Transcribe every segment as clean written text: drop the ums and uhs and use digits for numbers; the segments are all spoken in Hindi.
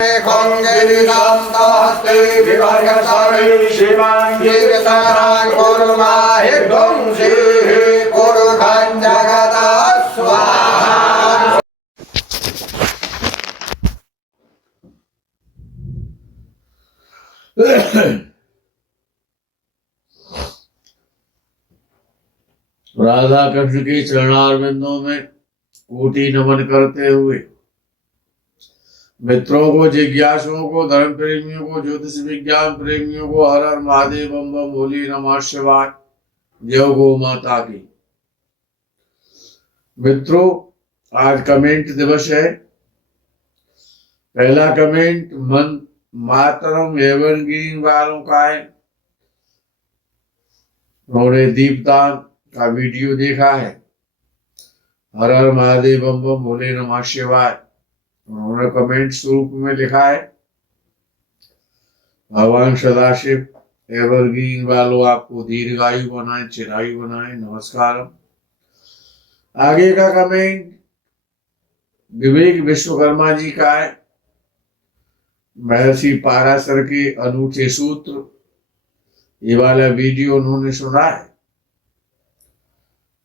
खंगिरिकांतहस्ते विवर्गसरे शिवांगिरतरां कुर्माहिर्गुं श्रीः कुरुखं जगतः स्वाहा। राधा कृष्ण के चरणारविंदों में कोटि नमन करते हुए मित्रों को, जिज्ञासुओं को, धर्म प्रेमियों को, ज्योतिष विज्ञान प्रेमियों को हर हर महादेव बम बम भोले नमः शिवाय। जय गौ माता की। मित्रों, आज कमेंट दिवस है। पहला कमेंट मन मातरम एवरग्रीन वालों का है। उन्होंने दीपदान का वीडियो देखा है। हर हर महादेव बम बम भोले नमः शिवाय। उन्होंने कमेंट स्वरूप में लिखा है, भगवान सदाशिव एवरग्रीन वालों आपको दीर्घायु बनाए, चिरायु बनाए। नमस्कार। आगे का कमेंट विवेक विश्वकर्मा जी का है। महर्षि पाराशर के अनूठे सूत्र, ये वाला वीडियो उन्होंने सुना है।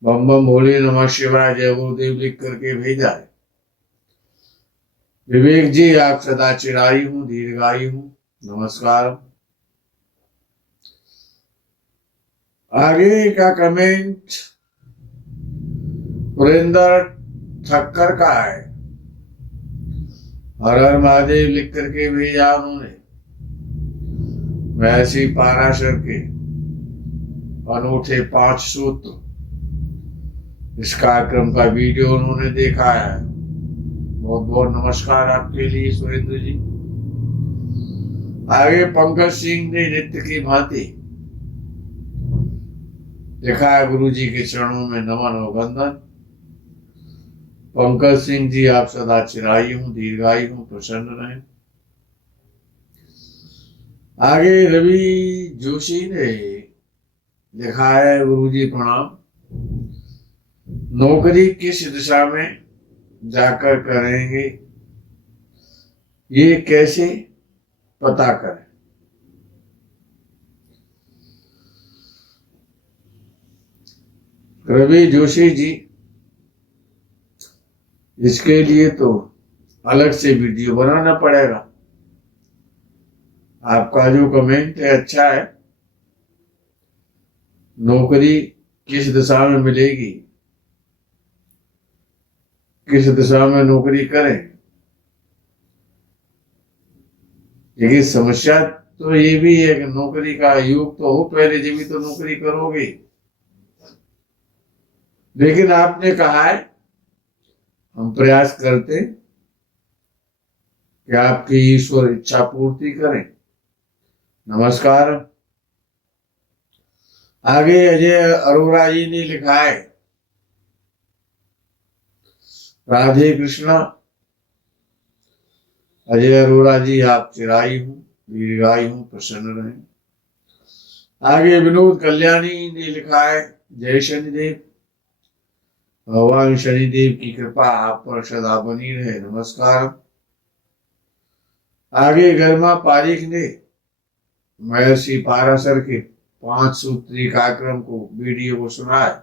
बम बम भोले नमः शिवाय, जय गुरुदेव लिख करके भेजा है। विवेक जी, आप सदा चिरायु हूं, दीर्घायु हूं। नमस्कार। आगे का कमेंट पुरेंद्र ठक्कर का है। हर हर महादेव लिख करके भेजा उन्होंने। महर्षि पाराशर के अनूठे 5 सूत्र, इस कार्यक्रम का वीडियो उन्होंने देखा है। बहुत बहुत नमस्कार आपके लिए सुरेंद्र जी। आगे पंकज सिंह ने नित्य की भांति लिखा है, गुरु जी के चरणों में नमन और वंदन। पंकज सिंह जी, आप सदा चिरायु हूं, दीर्घायु हूं, प्रसन्न रहें। आगे रवि जोशी ने लिखा है, गुरु जी प्रणाम। नौकरी किस दिशा में जाकर करेंगे, ये कैसे पता करें? रवि जोशी जी, इसके लिए तो अलग से वीडियो बनाना पड़ेगा। आपका जो कमेंट है अच्छा है। नौकरी किस दिशा में मिलेगी, किस दिशा में नौकरी करें, लेकिन समस्या तो ये भी है कि नौकरी का योग तो हो पहले, जब भी तो नौकरी करोगे। लेकिन आपने कहा है, हम प्रयास करते कि आपकी ईश्वर इच्छा पूर्ति करें। नमस्कार। आगे अजय अरोड़ा जी ने लिखा है, राधे कृष्णा। अजय अरोड़ा जी, आप चिरायु हूं, दीर्घायु हूं, प्रसन्न रहें। आगे विनोद कल्याणी ने लिखा है, जय शनिदेव। भगवान शनिदेव की कृपा आप पर सदा बनी रहे। नमस्कार। आगे गर्मा पारिक ने महर्षि पाराशर के 5 सूत्री कार्यक्रम को, वीडियो को सुना है।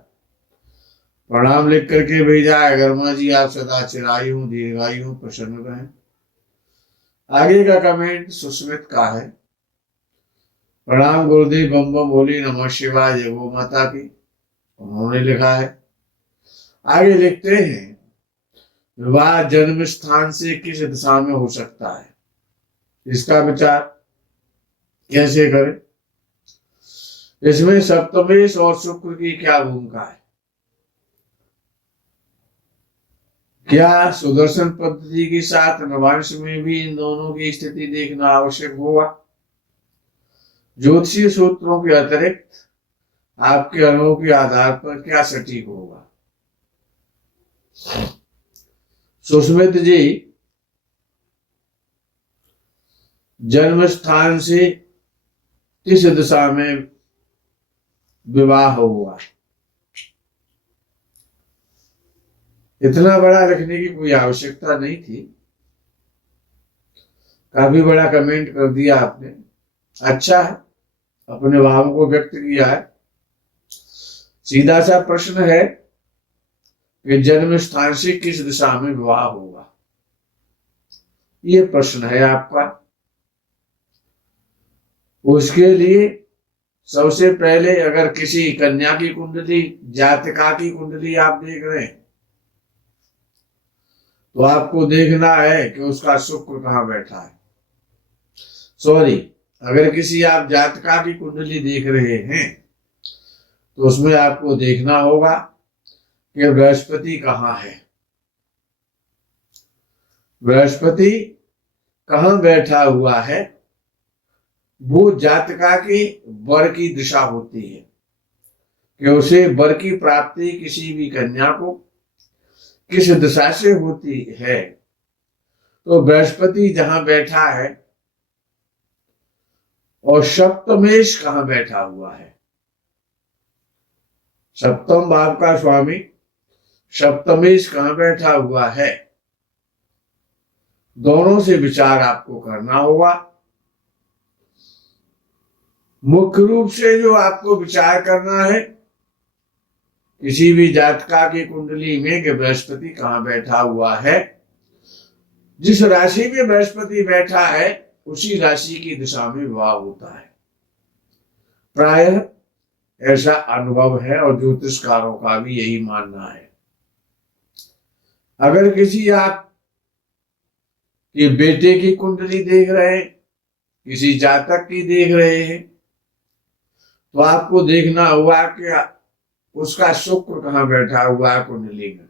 प्रणाम लिख करके भेजा है। गर्मा जी, आप सदा चिरायु हूं, दीर्घायु हूं, प्रसन्न रहें। आगे का कमेंट सुस्मित का है। प्रणाम गुरुदेव, बम बम भोले नमः शिवाय, जय गौ माता की। उन्होंने लिखा है। आगे लिखते हैं, विवाह जन्म स्थान से किस दिशा में हो सकता है, इसका विचार कैसे करें? इसमें सप्तमेश और शुक्र की क्या भूमिका है? क्या सुदर्शन पद्धति के साथ नवांश में भी इन दोनों की स्थिति देखना आवश्यक होगा? ज्योतिषीय सूत्रों के अतिरिक्त आपके अनुभव के आधार पर क्या सटीक होगा? सुस्मित जी, जन्म स्थान से किस दिशा में विवाह हुआ, इतना बड़ा रखने की कोई आवश्यकता नहीं थी। काफी बड़ा कमेंट कर दिया आपने, अच्छा है, अपने भावों को व्यक्त किया है। सीधा सा प्रश्न है कि जन्म स्थान से किस दिशा में विवाह होगा, ये प्रश्न है आपका। उसके लिए सबसे पहले अगर किसी कन्या की कुंडली, जातका की कुंडली आप देख रहे हैं, तो आपको देखना है कि उसका शुक्र कहाँ बैठा है। सॉरी, अगर किसी आप जातका की कुंडली देख रहे हैं तो उसमें आपको देखना होगा कि बृहस्पति कहाँ है। बृहस्पति कहाँ बैठा हुआ है, वो जातका की वर की दिशा होती है कि उसे वर की प्राप्ति किसी भी कन्या को किस दिशा से होती है। तो बृहस्पति जहां बैठा है और सप्तमेश कहां बैठा हुआ है, सप्तम भाव का स्वामी सप्तमेश कहां बैठा हुआ है, दोनों से विचार आपको करना होगा। मुख्य रूप से जो आपको विचार करना है किसी भी जातका की कुंडली में कि बृहस्पति कहां बैठा हुआ है, जिस राशि में बृहस्पति बैठा है उसी राशि की दिशा में विवाह होता है। प्रायः ऐसा अनुभव है और ज्योतिषकारों का भी यही मानना है। अगर किसी आप के बेटे की कुंडली देख रहे हैं, किसी जातक की देख रहे हैं, तो आपको देखना हुआ कि उसका शुक्र कहाँ बैठा हुआ है कुंडली में।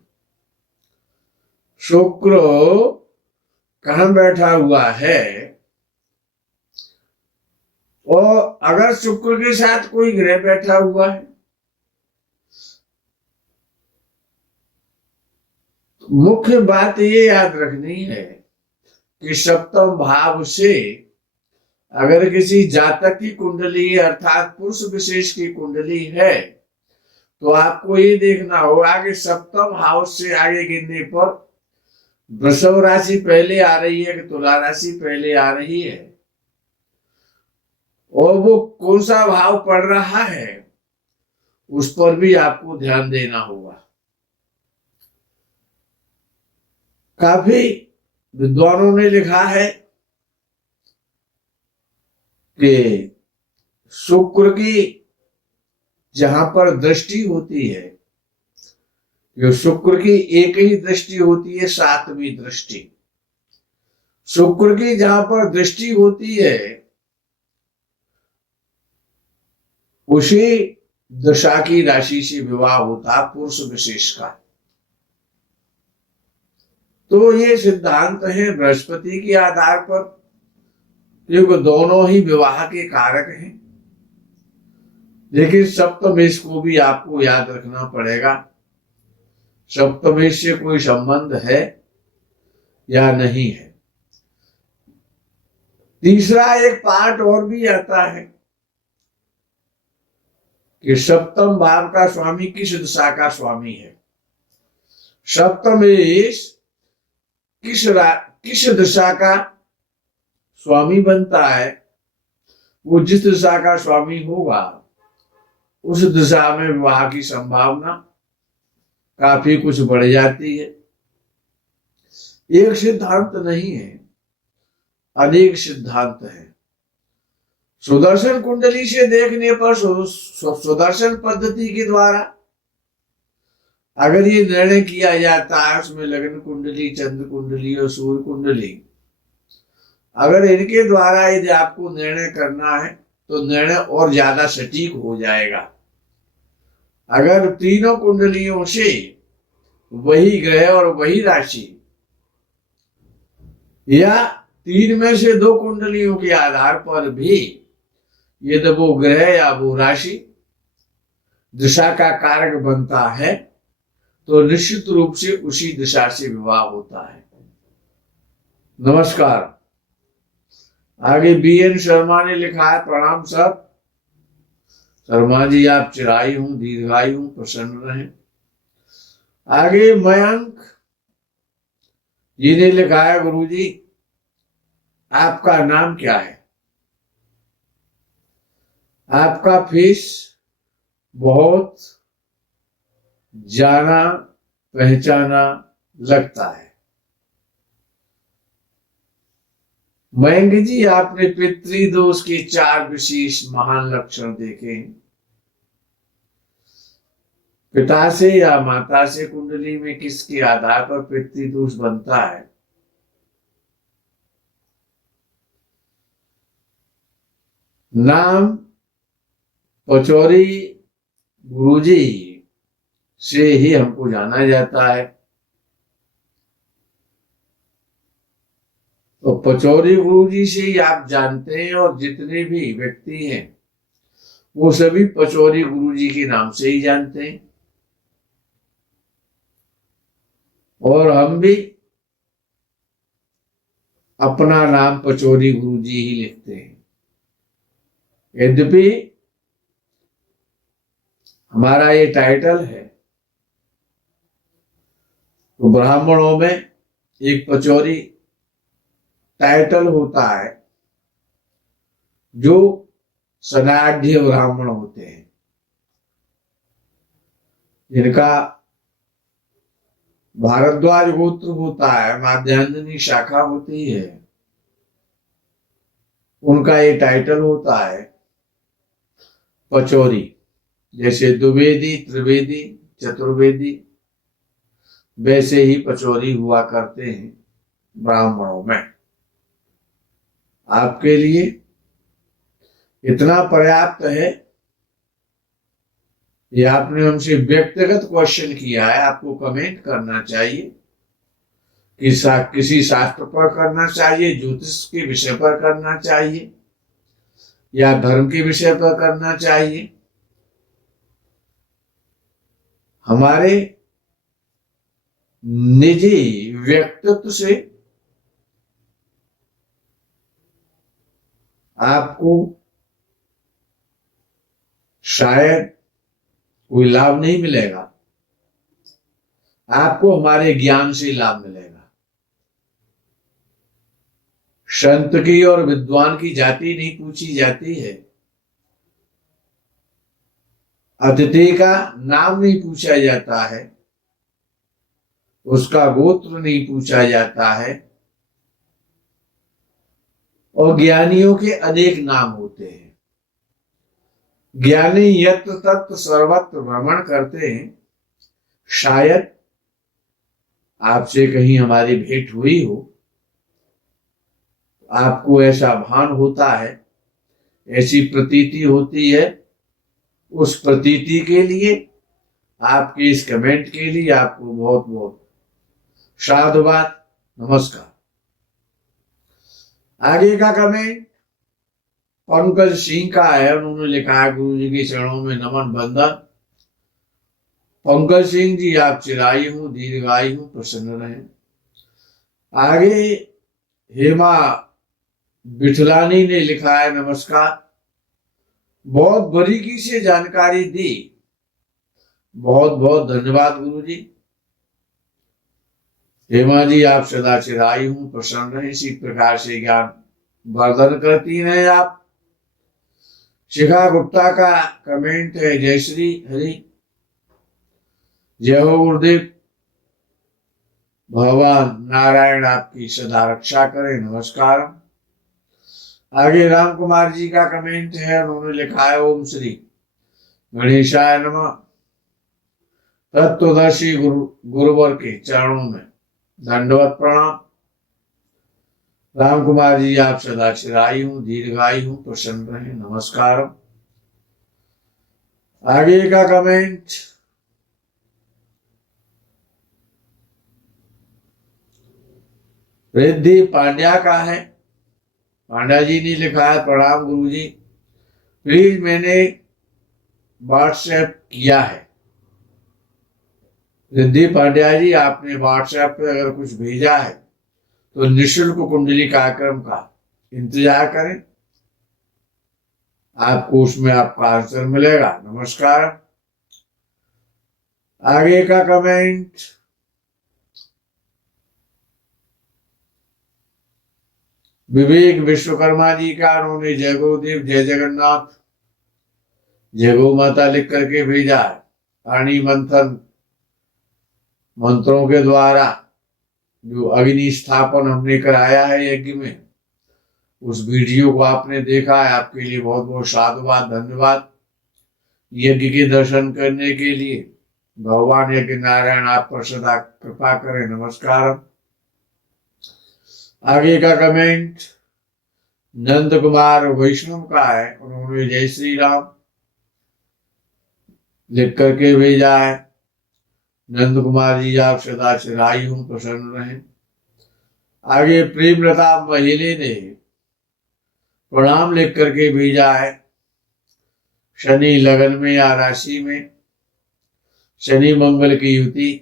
शुक्र कहाँ बैठा हुआ है, और अगर शुक्र के साथ कोई ग्रह बैठा हुआ है तो मुख्य बात ये याद रखनी है कि सप्तम भाव से अगर किसी जातक की कुंडली अर्थात पुरुष विशेष की कुंडली है तो आपको ये देखना होगा कि सप्तम हाउस से आगे गिनने पर वृषभ राशि पहले आ रही है कि तुला राशि पहले आ रही है, और वो कौन सा भाव पड़ रहा है उस पर भी आपको ध्यान देना होगा। काफी विद्वानों ने लिखा है कि शुक्र की जहां पर दृष्टि होती है, जो शुक्र की एक ही दृष्टि होती है, सातवीं दृष्टि, शुक्र की जहां पर दृष्टि होती है उसी दशा की राशि से विवाह होता पुरुष विशेष का। तो ये सिद्धांत है बृहस्पति के आधार पर, क्योंकि दोनों ही विवाह के कारक हैं। लेकिन सप्तमेश को भी आपको याद रखना पड़ेगा, सप्तमेश से कोई संबंध है या नहीं है। तीसरा एक पार्ट और भी आता है कि सप्तम भाव का स्वामी किस दिशा का स्वामी है। सप्तमेश किस दिशा का स्वामी बनता है, वो जिस दिशा का स्वामी होगा उस दिशा में विवाह की संभावना काफी कुछ बढ़ जाती है। एक सिद्धांत नहीं है, अनेक सिद्धांत है। सुदर्शन कुंडली से देखने पर सुदर्शन पद्धति के द्वारा अगर ये निर्णय किया जाता है, उसमें लग्न कुंडली, चंद्र कुंडली और सूर्य कुंडली, अगर इनके द्वारा यदि आपको निर्णय करना है तो निर्णय और ज्यादा सटीक हो जाएगा। अगर तीनों कुंडलियों से वही ग्रह और वही राशि या तीन में से दो कुंडलियों के आधार पर भी यदि वो ग्रह या वो राशि दिशा का कारक बनता है तो निश्चित रूप से उसी दिशा से विवाह होता है। नमस्कार। आगे BN शर्मा ने लिखा है, प्रणाम सर। शर्मा जी आप चिरायु हूं, दीर्घायु हूं, प्रसन्न रहें। आगे मयंक जी ने लिखा है, गुरुजी आपका नाम क्या है? आपका फेस बहुत जाना पहचाना लगता है। मयंक जी, आपने पितृदोष के 4 विशेष महान लक्षण देखे। पिता से या माता से कुंडली में किसके आधार पर पितृदोष बनता है? नाम पचौरी गुरुजी से ही हमको जाना जाता है। तो पचौरी गुरुजी से ही आप जानते हैं, और जितने भी व्यक्ति हैं वो सभी पचौरी गुरुजी के नाम से ही जानते हैं। और हम भी अपना नाम पचौरी गुरुजी ही लिखते हैं। यद्यपि हमारा ये टाइटल है, तो ब्राह्मणों में एक पचौरी टाइटल होता है जो सनाढ़ ब्राह्मण होते हैं, जिनका भारद्वाज गोत्र होता है, माध्यान्हिनी शाखा होती है, उनका ये टाइटल होता है पचौरी। जैसे द्विवेदी, त्रिवेदी, चतुर्वेदी, वैसे ही पचौरी हुआ करते हैं ब्राह्मणों में। आपके लिए इतना पर्याप्त है। ये आपने हमसे व्यक्तिगत क्वेश्चन किया है, आपको कमेंट करना चाहिए कि किसी शास्त्र पर करना चाहिए, ज्योतिष के विषय पर करना चाहिए, या धर्म के विषय पर करना चाहिए। हमारे निजी व्यक्तित्व से आपको शायद कोई लाभ नहीं मिलेगा, आपको हमारे ज्ञान से लाभ मिलेगा। संत की और विद्वान की जाति नहीं पूछी जाती है, अतिथि का नाम नहीं पूछा जाता है, उसका गोत्र नहीं पूछा जाता है, और ज्ञानियों के अनेक नाम होते हैं। ज्ञानी यत्र तत्र सर्वत्र भ्रमण करते हैं। शायद आपसे कहीं हमारी भेंट हुई हो, आपको ऐसा भान होता है, ऐसी प्रतीति होती है। उस प्रतीति के लिए, आपके इस कमेंट के लिए आपको बहुत बहुत साधुवाद, नमस्कार। आगे का कमेंट पंकज सिंह का है। उन्होंने लिखा है, गुरु जी के चरणों में नमन बंदन। पंकज सिंह जी, आप चिरायु दीर्घायु प्रसन्न रहें। आगे हेमा बिठलानी ने लिखा है, नमस्कार, बहुत बारीकी से जानकारी दी, बहुत बहुत धन्यवाद गुरु जी। हेमा जी, आप सदा चिरायु प्रसन्न रहें, इसी प्रकार से ज्ञान वर्धन करती हैं आप। शिखा गुप्ता का कमेंट है, जय श्री हरि, जय हो गुरुदेव, भगवान नारायण आपकी सदा रक्षा करें, नमस्कार। आगे राम कुमार जी का कमेंट है। उन्होंने लिखा है, ओम श्री गणेशाय नमः। तत्वदर्शी गुरुवर के चरणों में दंडवत प्रणाम। राम कुमार जी, आप सदा चिरायु दीर्घायु प्रसन्न रहें, नमस्कार। आगे का कमेंट रिद्धि पांड्या का है। पांड्या जी ने लिखा है, प्रणाम गुरु जी, प्लीज मैंने व्हाट्सएप किया है। रिद्धि पांड्या जी, आपने व्हाट्सएप पे अगर कुछ भेजा है तो निःशुल्क कुंडली कार्यक्रम का इंतजार करें, आपको उसमें आपका आंसर मिलेगा, नमस्कार। आगे का कमेंट विवेक विश्वकर्मा जी का उन्होंने जय गुरुदेव जय जगन्नाथ जय गौ माता लिख करके भेजा है। पाणी मंथन मंत्रों के द्वारा जो अग्नि स्थापन हमने कराया है यज्ञ में, उस वीडियो को आपने देखा है, आपके लिए बहुत बहुत साधुवाद, धन्यवाद। यज्ञ के दर्शन करने के लिए भगवान यज्ञ नारायण आप पर सदा कृपा करें। नमस्कार। आगे का कमेंट नंद कुमार वैष्णव का है, उन्होंने जय श्री राम लिख करके भेजा है। नंद कुमार जी आप सदा चिरायु हूं, प्रसन्न रहें। आगे प्रेमलता महिले ने प्रणाम लिख करके भेजा है। शनि लगन में या राशि में शनि मंगल की युति,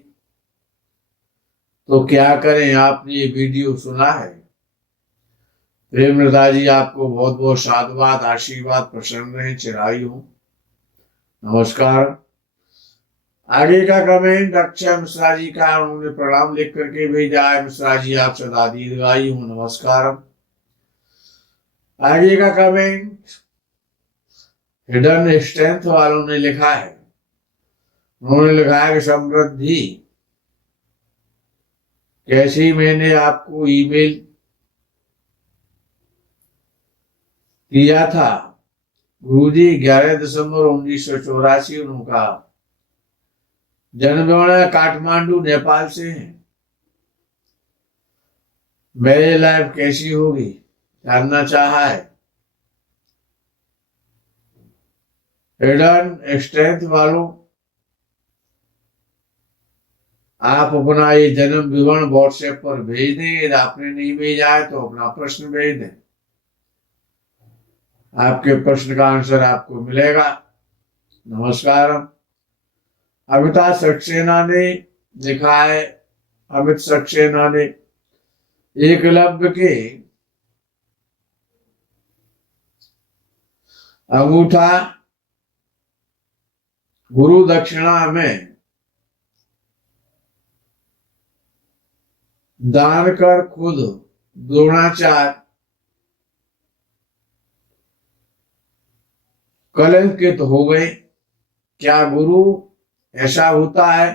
तो क्या करें, आपने ये वीडियो सुना है। प्रेमलता जी आपको बहुत बहुत साधुवाद, आशीर्वाद, प्रसन्न रहे, चिरायु हूं, नमस्कार। आगे का कमेंट अक्षय मिश्रा जी का, उन्होंने प्रणाम लिख करके भेजा है। मिश्रा जी आप सदा दीर्घायु हूं, नमस्कार। आगे का कमेंट हिडन स्ट्रेंथ वालों ने लिखा है, उन्होंने लिखा है कि समृद्धि कैसी, मैंने आपको ईमेल किया था गुरुजी 11 दिसंबर 1984, उनका जन्म काठमांडू नेपाल से है। मेरी लाइफ कैसी होगी जानना चाहा है। हिडन स्ट्रेंथ वालों, आप अपना ये जन्म विवरण व्हाट्सएप पर भेज दें। यदि आपने नहीं भेजा है तो अपना प्रश्न भेज दें, आपके प्रश्न का आंसर आपको मिलेगा। नमस्कार। अमिता सक्सेना ने लिखा है, अमित सक्सेना ने एकलव्य के अंगूठा गुरु दक्षिणा में दान कर खुद द्रोणाचार्य कलंकित हो गए। क्या गुरु ऐसा होता है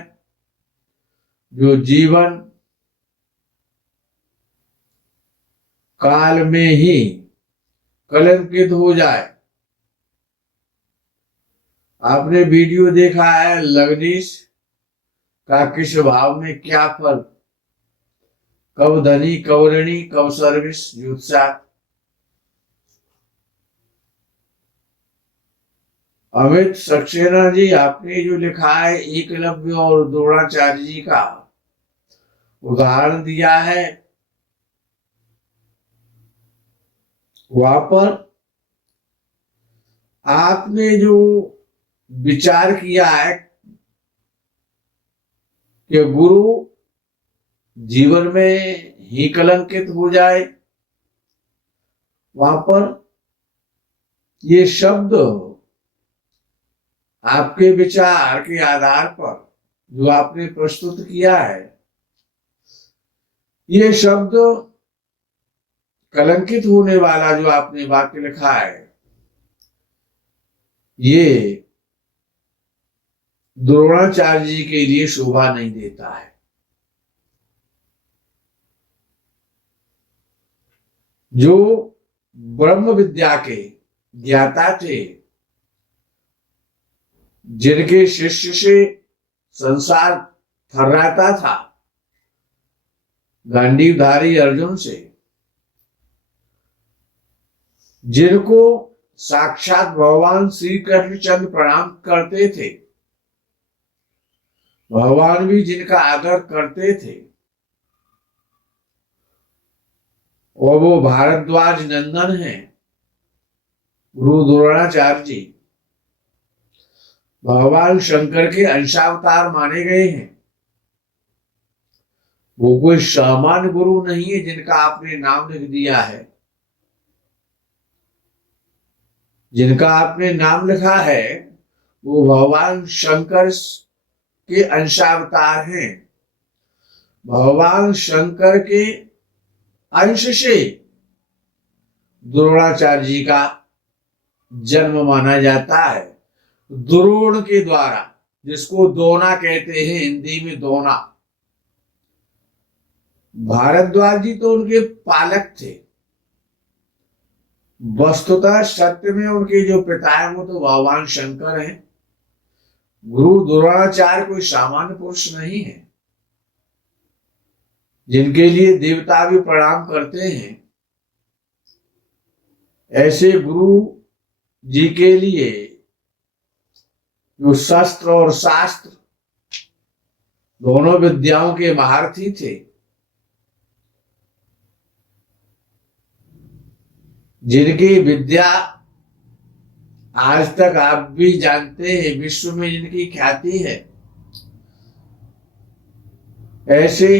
जो जीवन काल में ही कलंकित हो जाए? आपने वीडियो देखा है लग्निश का किस भाव में क्या फल, कब धनी, कब ऋणी, कब सर्विस जुत्सा। अमित सक्सेना जी आपने जो लिखा है एकलव्य और द्रोणाचार्य जी का उदाहरण दिया है, वहां पर आपने जो विचार किया है कि गुरु जीवन में ही कलंकित हो जाए, वहां पर ये शब्द आपके विचार के आधार पर जो आपने प्रस्तुत किया है, ये शब्द कलंकित होने वाला जो आपने वाक्य लिखा है, ये द्रोणाचार्य जी के लिए शोभा नहीं देता है। जो ब्रह्म विद्या के ज्ञाता थे, जिनके शिष्य से संसार थर्राता था, गांडीवधारी अर्जुन से, जिनको साक्षात भगवान श्री कृष्णचंद्र प्रणाम करते थे, भगवान भी जिनका आदर करते थे, और वो भारद्वाज नंदन है गुरु द्रोणाचार्य जी, भगवान शंकर के अंशावतार माने गए हैं। वो कोई सामान्य गुरु नहीं है जिनका आपने नाम लिख दिया है। जिनका आपने नाम लिखा है वो भगवान शंकर के अंशावतार हैं। भगवान शंकर के अंश से द्रोणाचार्य जी का जन्म माना जाता है। द्रोण के द्वारा, जिसको दोना कहते हैं हिंदी में, दोना। भारद्वाज जी तो उनके पालक थे। वस्तुतः सत्य में उनके जो पिता है वो तो भगवान शंकर हैं। गुरु द्रोणाचार्य कोई सामान्य पुरुष नहीं है, जिनके लिए देवता भी प्रणाम करते हैं। ऐसे गुरु जी के लिए जो शस्त्र और शास्त्र दोनों विद्याओं के महारथी थे, जिनकी विद्या आज तक आप भी जानते हैं, विश्व में जिनकी ख्याति है, ऐसे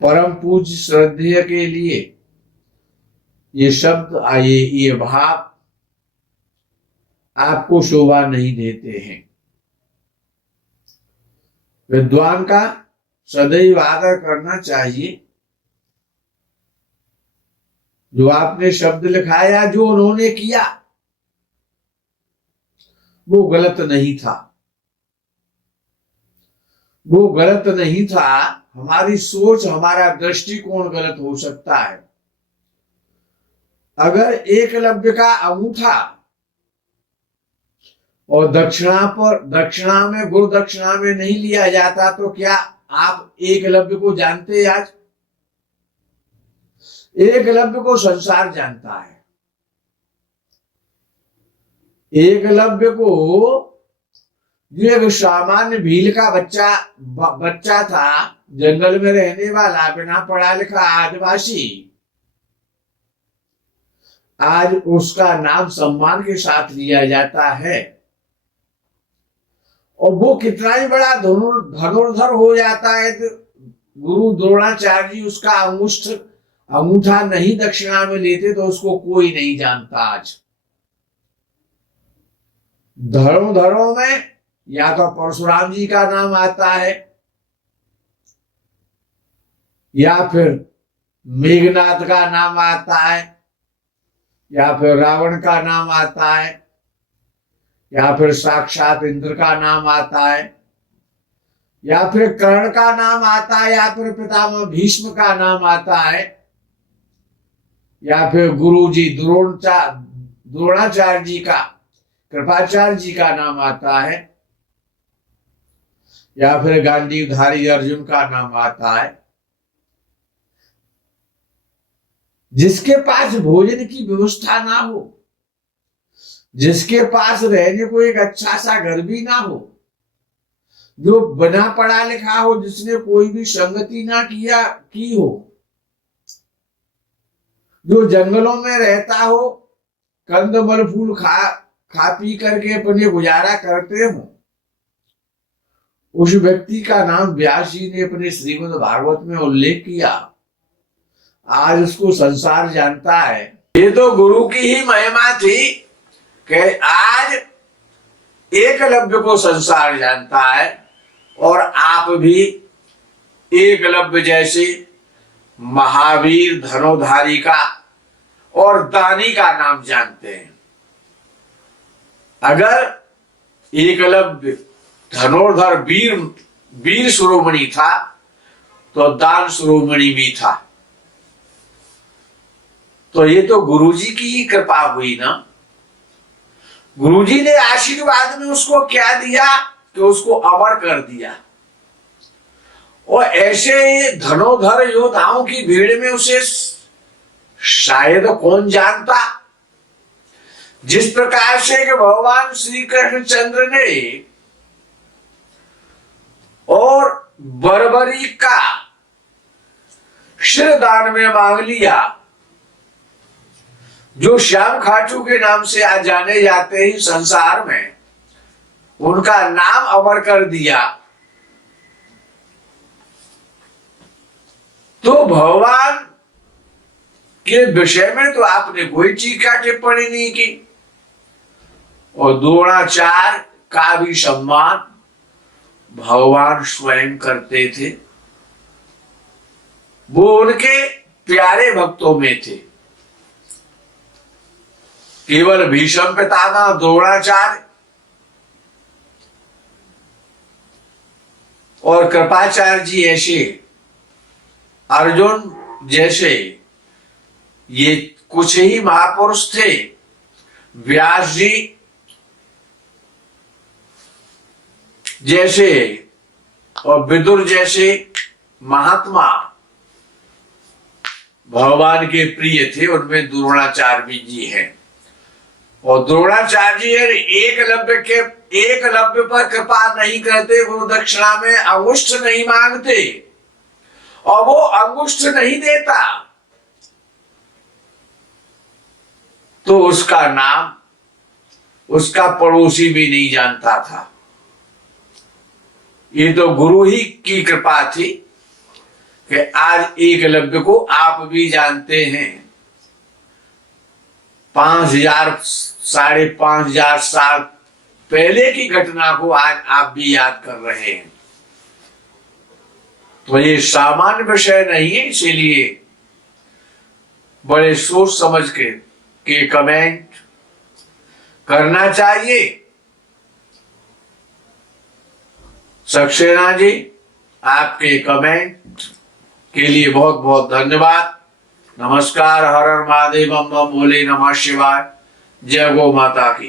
परम पूज्य श्रद्धेय के लिए ये शब्द ये भाव आपको शोभा नहीं देते हैं। विद्वान का सदैव आदर करना चाहिए। जो आपने शब्द लिखा या जो उन्होंने किया वो गलत नहीं था, वो गलत नहीं था। हमारी सोच, हमारा दृष्टिकोण गलत हो सकता है। अगर एकलव्य का अंगूठा और दक्षिणा में, गुरु दक्षिणा में नहीं लिया जाता तो क्या आप एकलव्य को जानते? आज एकलव्य को संसार जानता है। एकलव्य को, जो एक सामान्य भील का बच्चा था, जंगल में रहने वाला, बिना पढ़ा लिखा आदिवासी, आज उसका नाम सम्मान के साथ लिया जाता है। और वो कितना ही बड़ा धनुर्धर हो जाता है तो गुरु द्रोणाचार्य जी उसका अंगूठा नहीं दक्षिणा में लेते तो उसको कोई नहीं जानता। आज धर्मों में या तो परशुराम जी का नाम आता है, या फिर मेघनाथ का नाम आता है, या फिर रावण का नाम आता है, या फिर साक्षात इंद्र का नाम आता है, या फिर कर्ण का नाम आता है, या फिर पितामह भीष्म का नाम आता है, या फिर गुरु जी द्रोणाचार्य जी का, कृपाचार्य जी का नाम आता है, या फिर गांडीवधारी अर्जुन का नाम आता है। जिसके पास भोजन की व्यवस्था ना हो, जिसके पास रहने को एक अच्छा सा घर भी ना हो, जो बिना पढ़ा लिखा हो, जिसने कोई भी संगति ना की हो, जो जंगलों में रहता हो, कंदमल फूल खा पी करके अपने गुजारा करते हो, उस व्यक्ति का नाम व्यास जी ने अपने श्रीमद् भागवत में उल्लेख किया। आज उसको संसार जानता है। ये तो गुरु की ही महिमा थी कि आज एकलव्य को संसार जानता है, और आप भी एकलव्य जैसे महावीर, धनुधारी का और दानी का नाम जानते हैं। अगर एकलव्य धनुर्धर वीर शिरोमणि था तो दान शिरोमणि भी था। तो ये तो गुरुजी की ही कृपा हुई ना। गुरुजी ने आशीर्वाद में उसको क्या दिया कि उसको अमर कर दिया। और ऐसे धनुर्धर योद्धाओं की भीड़ में उसे शायद कौन जानता। जिस प्रकार से कि भगवान श्री कृष्णचंद्र ने और बर्बरी का शिरदान में मांग लिया, जो श्याम खाटू के नाम से आज जाने जाते ही संसार में, उनका नाम अमर कर दिया, तो भगवान के विषय में तो आपने कोई टीका टिप्पणी नहीं की। और द्रोणाचार्य का भी सम्मान भगवान स्वयं करते थे। वो उनके प्यारे भक्तों में थे। केवल भीष्म पितामह, द्रोणाचार्य और कृपाचार्य जी ऐसे, अर्जुन जैसे ये कुछ ही महापुरुष थे। व्यास जी जैसे और विदुर जैसे महात्मा भगवान के प्रिय थे, उनमें द्रोणाचार्य जी हैं। और द्रोणाचार्य जी एकलव्य पर कृपा नहीं करते, गुरु दक्षिणा में अंगुष्ठ नहीं मांगते और वो अंगुष्ठ नहीं देता तो उसका नाम उसका पड़ोसी भी नहीं जानता था। ये तो गुरु ही की कृपा थी कि आज एकलव्य को आप भी जानते हैं। 5000 5,500 साल पहले की घटना को आज आप भी याद कर रहे हैं, तो ये सामान्य विषय नहीं है। इसीलिए बड़े सोच समझ के कमेंट करना चाहिए। सक्सेना जी, आपके कमेंट के लिए बहुत बहुत धन्यवाद। नमस्कार। हर हर महादेव, बम बम भोले, नमः शिवाय। जय गौ माता की।